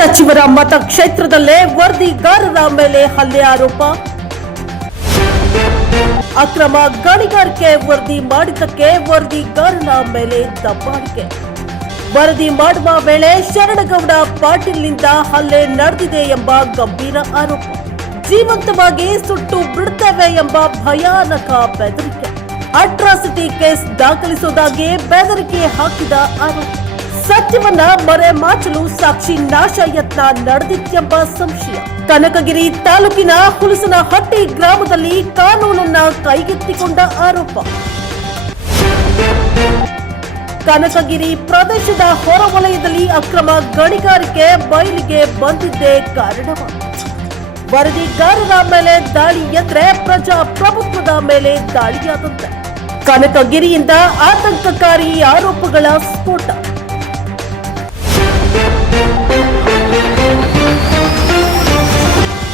ಸಚಿವರ ಮತಕ್ಷೇತ್ರದಲ್ಲೇ ವರದಿಗಾರರ ಮೇಲೆ ಹಲ್ಲೆ ಆರೋಪ. ಅಕ್ರಮ ಗಣಿಗಾರಿಕೆ ವರದಿ ಮಾಡಿದ್ದಕ್ಕೆ ವರದಿಗಾರನ ಮೇಲೆ ದಬ್ಬಾಳಿಕೆ. ವರದಿ ಮಾಡುವ ವೇಳೆ ಶರಣಗೌಡ ಪಾಟೀಲ್ನಿಂದ ಹಲ್ಲೆ ನಡೆದಿದೆ ಎಂಬ ಗಂಭೀರ ಆರೋಪ. ಜೀವಂತವಾಗಿ ಸುಟ್ಟು ಬಿಡುತ್ತೇವೆ ಎಂಬ ಭಯಾನಕ ಬೆದರಿಕೆ. ಅಟ್ರಾಸಿಟಿ ಕೇಸ್ ದಾಖಲಿಸುವುದಾಗಿ ಬೆದರಿಕೆ ಹಾಕಿದ ಆರೋಪ. ಸತ್ಯವನ್ನ ಮರೆಮಾಚಲು ಸಾಕ್ಷಿ ನಾಶ ಯತ್ನ ನಡೆದಿತ್ತೆಂಬ ಸಂಶಯ. ಕನಕಗಿರಿ ತಾಲೂಕಿನ ಹುಲಸನಹಟ್ಟಿ ಗ್ರಾಮದಲ್ಲಿ ಕಾನೂನನ್ನ ಕೈಗೆತ್ತಿಕೊಂಡ ಆರೋಪ. ಕನಕಗಿರಿ ಪ್ರದೇಶದ ಹೊರವಲಯದಲ್ಲಿ ಅಕ್ರಮ ಗಣಿಗಾರಿಕೆ ಬಯಲಿಗೆ ಬಂದಿದ್ದೇ ಕಾರಣವಾಗಿದೆ. ವರದಿಗಾರರ ಮೇಲೆ ದಾಳಿ ಎಂದ್ರೆ ಪ್ರಜಾಪ್ರಭುತ್ವದ ಮೇಲೆ ದಾಳಿಯಾದಂತೆ. ಕನಕಗಿರಿಯಿಂದ ಆತಂಕಕಾರಿ ಆರೋಪಗಳ ಸ್ಫೋಟ.